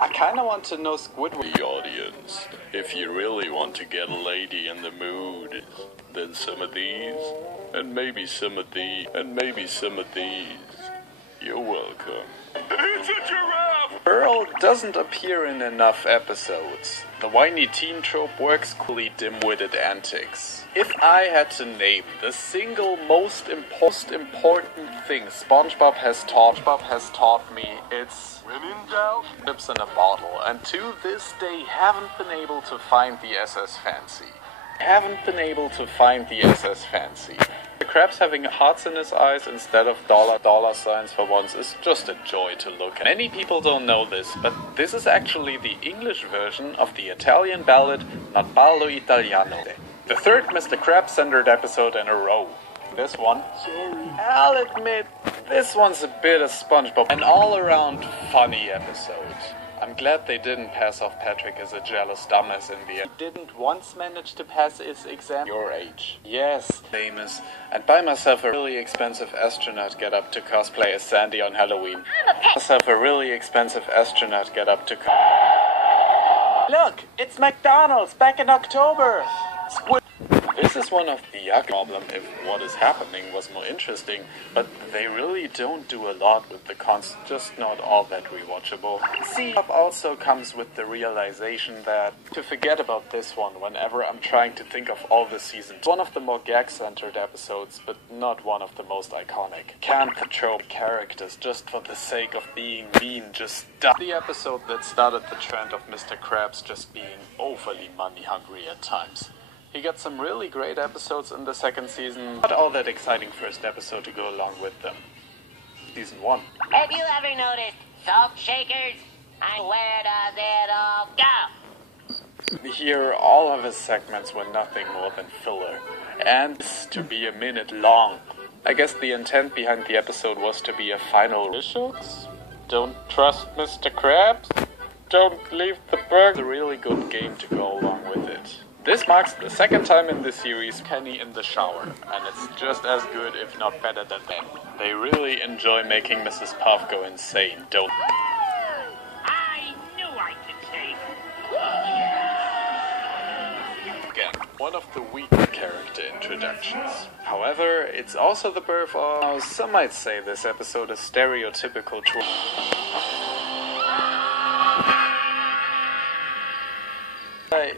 I kinda want to know Squidward. The audience, if you really want to get a lady in the mood, then some of these, and maybe some of these, and maybe some of these. You're welcome. It's a giraffe! Earl doesn't appear in enough episodes. The whiny teen trope works coolly dim-witted antics. If I had to name the single most important thing SpongeBob has taught me, it's when in doubt, chips in a bottle, and to this day haven't been able to find the SS Fancy. The Krabs having hearts in his eyes instead of dollar signs for once is just a joy to look at. Many people don't know this, but this is actually the English version of the Italian ballad Not Ballo Italiano. The third Mr. Krabs-centered episode in a row. This one, I'll admit, this one's a bit of SpongeBob. An all-around funny episode. I'm glad they didn't pass off Patrick as a jealous dumbass in the end. He didn't once manage to pass his exam. Your age. Yes, famous. And buy myself a really expensive astronaut get-up to cosplay as Sandy on Halloween. Look, it's McDonald's back in October. This is one of the yuck problem if what is happening was more interesting, but they really don't do a lot with the cons, just not all that rewatchable. See, also comes with the realization that to forget about this one whenever I'm trying to think of all the seasons. One of the more gag-centered episodes, but not one of the most iconic. Can't the trope characters just for the sake of being mean just stop. The episode that started the trend of Mr. Krabs just being overly money-hungry at times. He got some really great episodes in the second season, not all that exciting first episode to go along with them. Season 1. Have you ever noticed salt shakers? And where does it all go? Here, all of his segments were nothing more than filler, and to be a minute long. I guess the intent behind the episode was to be a final Rishooks? Don't trust Mr. Krabs? Don't leave the burger. A really good game to go along with it. This marks the second time in this series Kenny in the shower, and it's just as good, if not better than them. They really enjoy making Mrs. Puff go insane, don't they? I knew I could take. Again, one of the weaker character introductions. However, it's also the birth of, some might say this episode is stereotypical trope.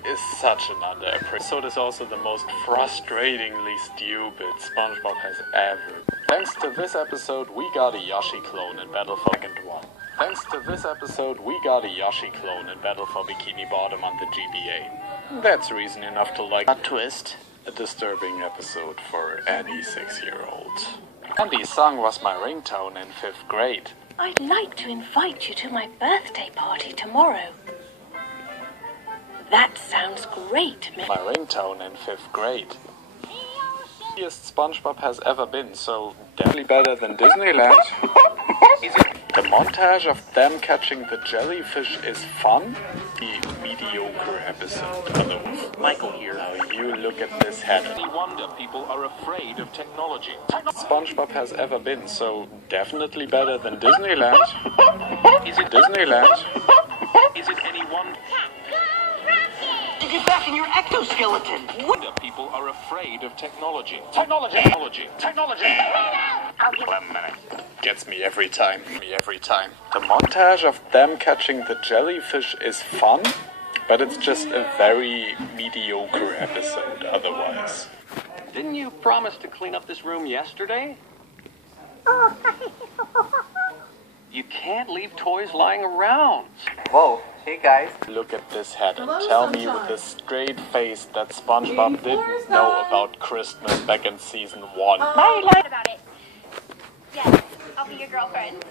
Is such an underappreciated. Episode is also the most frustratingly stupid SpongeBob has ever. Thanks to this episode, we got a Yoshi clone in Battle for Bikini Bottom on the GBA. That's reason enough to like a twist. A disturbing episode for any 6-year-old. Andy's song was my ringtone in 5th grade. I'd like to invite you to my birthday party tomorrow. That sounds great, My ringtone in 5th grade. Funniest SpongeBob has ever been, so definitely better than Disneyland. The montage of them catching the jellyfish is fun. The mediocre episode. Michael here. Now you look at this head. No wonder people are afraid of technology. SpongeBob has ever been, so definitely better than Disneyland. Is it Disneyland? Is it any wonder Get back in your exoskeleton! people are afraid of technology? Technology! 1 minute. Gets me every time. The montage of them catching the jellyfish is fun, but it's just a very mediocre episode otherwise. Didn't you promise to clean up this room yesterday? You can't leave toys lying around. Whoa, hey guys. Look at this head and tell me with a straight face that SpongeBob didn't know about Christmas back in season 1. I lied about it. Yes, I'll be your girlfriend.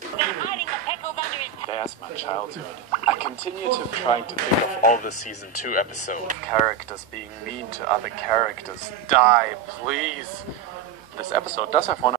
Been hiding the pickles under his... There's my childhood. I continue to trying to think of all the season 2 episodes. Characters being mean to other characters. Die, please. This episode does have one